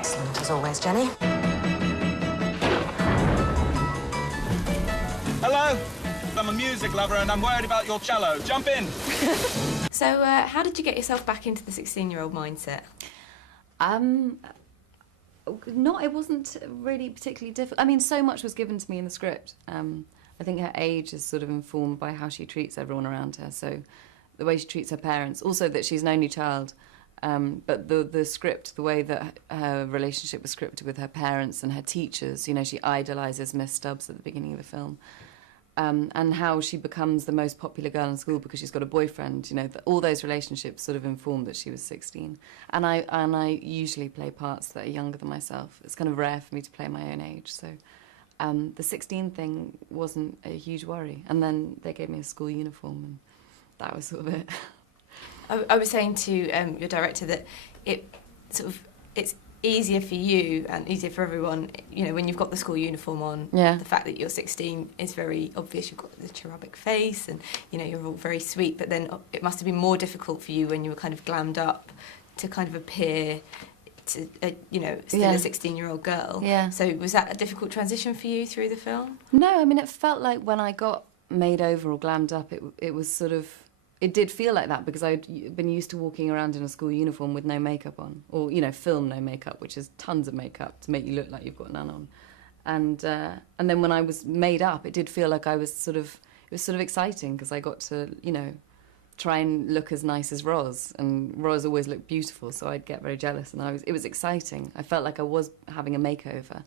Excellent, as always, Jenny. Hello. I'm a music lover and I'm worried about your cello. Jump in. So, how did you get yourself back into the 16-year-old mindset? It wasn't really particularly difficult. I mean, so much was given to me in the script. I think her age is sort of informed by how she treats everyone around her. So the way she treats her parents, also that she's an only child, but the script, the way that her relationship was scripted with her parents and her teachers, you know, she idolises Miss Stubbs at the beginning of the film. And how she becomes the most popular girl in school because she's got a boyfriend, you know, all those relationships sort of informed that she was 16. And I usually play parts that are younger than myself. It's kind of rare for me to play my own age, so the 16 thing wasn't a huge worry. And then they gave me a school uniform, and that was sort of it. I was saying to your director that it's easier for you and easier for everyone, you know, when you've got the school uniform on. Yeah. The fact that you're 16 is very obvious. You've got the cherubic face and, you know, you're all very sweet, but then it must have been more difficult for you when you were kind of glammed up to kind of appear to, you know, still a 16-year-old girl. Yeah. So was that a difficult transition for you through the film? No, I mean, it felt like when I got made over or glammed up, it was sort of... It did feel like that because I'd been used to walking around in a school uniform with no makeup on, or, you know, film no makeup, which is tons of makeup to make you look like you've got none on. And then when I was made up, it did feel like I was sort of... It was sort of exciting because I got to, you know, try and look as nice as Roz, and Roz always looked beautiful, so I'd get very jealous, and it was exciting. I felt like I was having a makeover.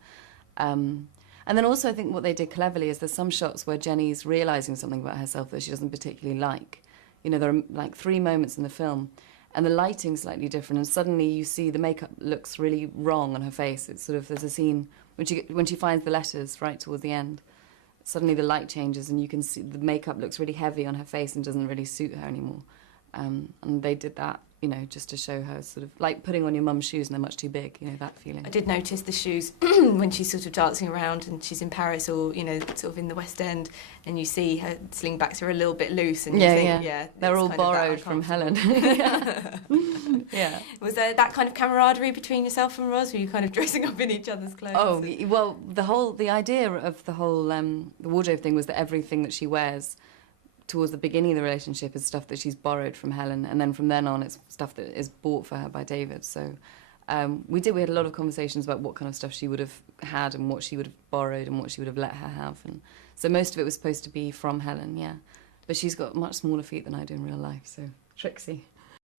And then also I think what they did cleverly is there's some shots where Jenny's realising something about herself that she doesn't particularly like. You know, there are like 3 moments in the film, and the lighting's slightly different, and suddenly you see the makeup looks really wrong on her face. It's sort of, there's a scene when she finds the letters right towards the end. Suddenly the light changes and you can see the makeup looks really heavy on her face and doesn't really suit her anymore. And they did that, you know, just to show her sort of like putting on your mum's shoes and they're much too big, you know, that feeling. I did notice the shoes when she's sort of dancing around and she's in Paris or, you know, sort of in the West End, and you see her slingbacks are a little bit loose and you think, yeah, they're all borrowed from Helen. Yeah. Was there that kind of camaraderie between yourself and Roz? Were you kind of dressing up in each other's clothes? Oh, well, the idea of the whole the wardrobe thing was that everything that she wears towards the beginning of the relationship is stuff that she's borrowed from Helen, and then from then on it's stuff that is bought for her by David. So we had a lot of conversations about what kind of stuff she would have had and what she would have borrowed and what she would have let her have, and so most of it was supposed to be from Helen, yeah. But she's got much smaller feet than I do in real life, so tricksy.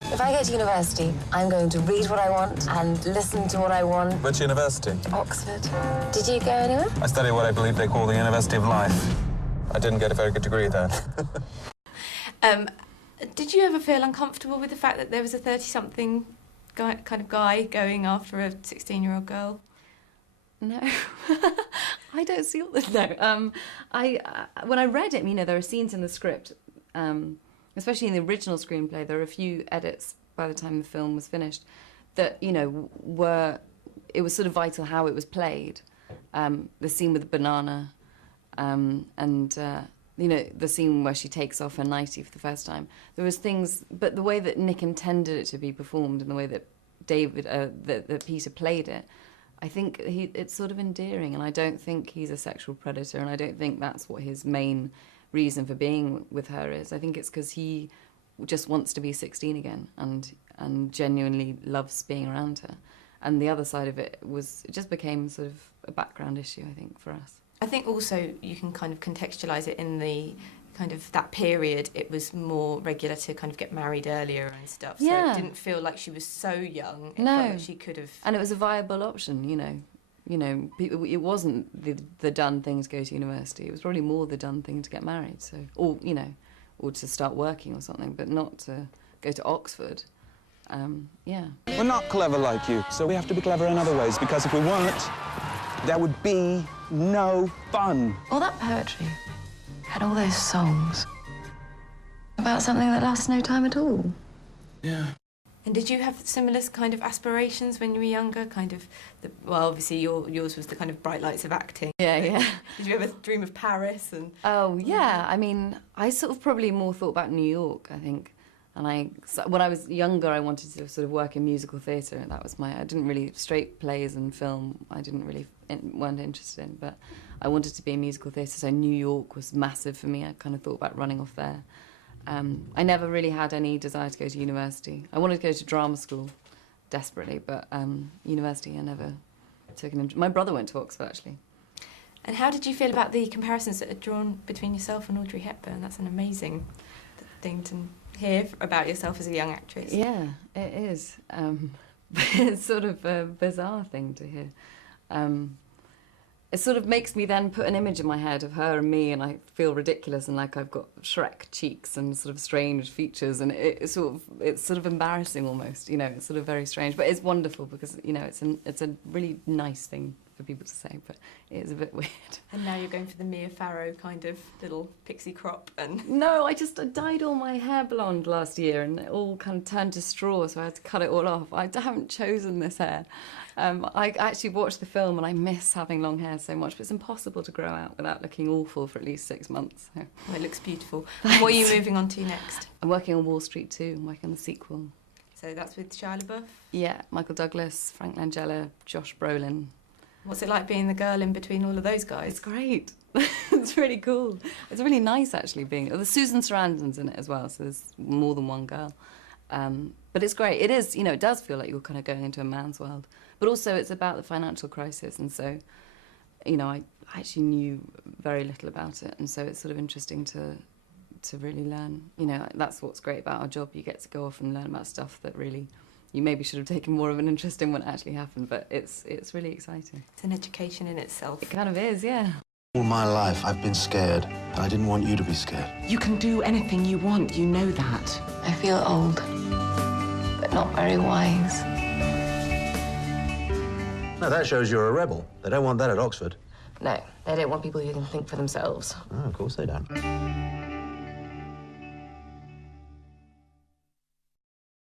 If I get to university, I'm going to read what I want and listen to what I want. Which university? Oxford. Did you go anywhere? I studied what I believe they call the University of Life. I didn't get a very good degree there. Did you ever feel uncomfortable with the fact that there was a 30-something guy going after a 16-year-old girl? No, I don't see all this. No, when I read it, you know, there are scenes in the script, especially in the original screenplay. There are a few edits by the time the film was finished that, you know, it was sort of vital how it was played. The scene with the banana, and you know, the scene where she takes off her nightie for the first time. There was things, but the way that Nick intended it to be performed and the way that that Peter played it, I think it's sort of endearing, and I don't think he's a sexual predator, and I don't think that's what his main reason for being with her is. I think it's because he just wants to be 16 again and genuinely loves being around her. And the other side of it just became sort of a background issue, I think, for us. I think also you can kind of contextualise it in the kind of that period. It was more regular to kind of get married earlier and stuff. So Yeah. it didn't feel like she was so young. It No. felt like she could have... And it was a viable option, you know. You know, it wasn't the done thing to go to university. It was probably more the done thing to get married, so, or, you know, or to start working or something, but not to go to Oxford. Yeah. We're not clever like you, so we have to be clever in other ways, because if we weren't, there would be no fun. All that poetry had all those songs about something that lasts no time at all. Yeah. And did you have similar kind of aspirations when you were younger? Kind of, well, obviously yours was the kind of bright lights of acting. Yeah, yeah. Did you ever dream of Paris? And Oh, yeah. I mean, I sort of probably more thought about New York, I think. And when I was younger, I wanted to sort of work in musical theatre. That was I didn't really, straight plays and film, I weren't interested in, but I wanted to be in musical theatre, so New York was massive for me. I kind of thought about running off there. I never really had any desire to go to university. I wanted to go to drama school, desperately, but university I never took an interest. My brother went to Oxford, actually. And how did you feel about the comparisons that are drawn between yourself and Audrey Hepburn? That's an amazing thing to hear about yourself as a young actress. Yeah, it is. It's sort of a bizarre thing to hear. It sort of makes me then put an image in my head of her and me, and I feel ridiculous and like I've got Shrek cheeks and sort of strange features, and it's sort of embarrassing almost. You know, it's sort of very strange, but it's wonderful because you know it's a really nice thing for people to say, but it is a bit weird. And now you're going for the Mia Farrow kind of little pixie crop and... No, I dyed all my hair blonde last year and it all kind of turned to straw, so I had to cut it all off. I haven't chosen this hair. I actually watched the film and I miss having long hair so much, but it's impossible to grow out without looking awful for at least 6 months. So. Well, it looks beautiful. And what are you moving on to next? I'm working on Wall Street 2, I'm working on the sequel. So that's with Shia LaBeouf? Yeah, Michael Douglas, Frank Langella, Josh Brolin. What's it like being the girl in between all of those guys? It's great. It's really cool. It's really nice, actually, the Susan Sarandon's in it as well, so there's more than one girl. But it's great. It is, you know, it does feel like you're kind of going into a man's world. But also it's about the financial crisis, and so, you know, I actually knew very little about it, and so it's sort of interesting to really learn. You know, that's what's great about our job. You get to go off and learn about stuff that really... You maybe should have taken more of an interest in when it actually happened, but it's really exciting. It's an education in itself. It kind of is, yeah. All my life I've been scared, and I didn't want you to be scared. You can do anything you want, you know that. I feel old, but not very wise. No, that shows you're a rebel. They don't want that at Oxford. No, they don't want people who can think for themselves. Oh, of course they don't.